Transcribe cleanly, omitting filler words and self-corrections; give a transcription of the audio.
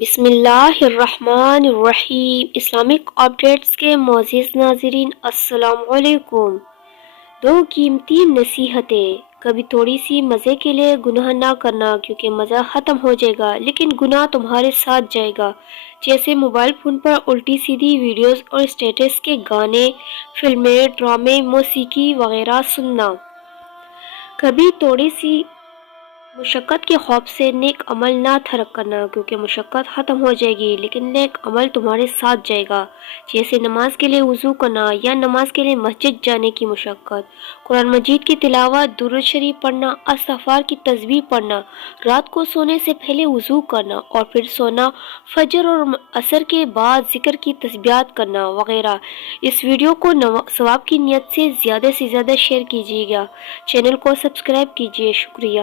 بسم اللہ الرحمن الرحیم۔ اسلامک اپڈیٹس کے معزز ناظرین السلام علیکم۔ دو قیمتی نصیحتیں۔ کبھی تھوڑی سی مزے کے لیے گناہ نہ کرنا، کیونکہ مزہ ختم ہو جائے گا لیکن گناہ تمہارے ساتھ جائے گا۔ جیسے موبائل فون پر الٹی سیدھی ویڈیوز اور اسٹیٹس کے گانے، فلمیں، ڈرامے، موسیقی وغیرہ سننا۔ کبھی تھوڑی سی مشقت کے خوف سے نیک عمل نہ ترک کرنا، کیونکہ مشقت ختم ہو جائے گی لیکن نیک عمل تمہارے ساتھ جائے گا۔ جیسے نماز کے لیے وضو کرنا یا نماز کے لیے مسجد جانے کی مشقت، قرآن مجید کی تلاوت، درود شریف پڑھنا، استغفار کی تسبیح پڑھنا، رات کو سونے سے پہلے وضو کرنا اور پھر سونا، فجر اور عصر کے بعد ذکر کی تسبیحات کرنا وغیرہ۔ اس ویڈیو کو ثواب کی نیت سے زیادہ شیئر کیجیے گا۔ چینل کو سبسکرائب کیجیے۔ شکریہ۔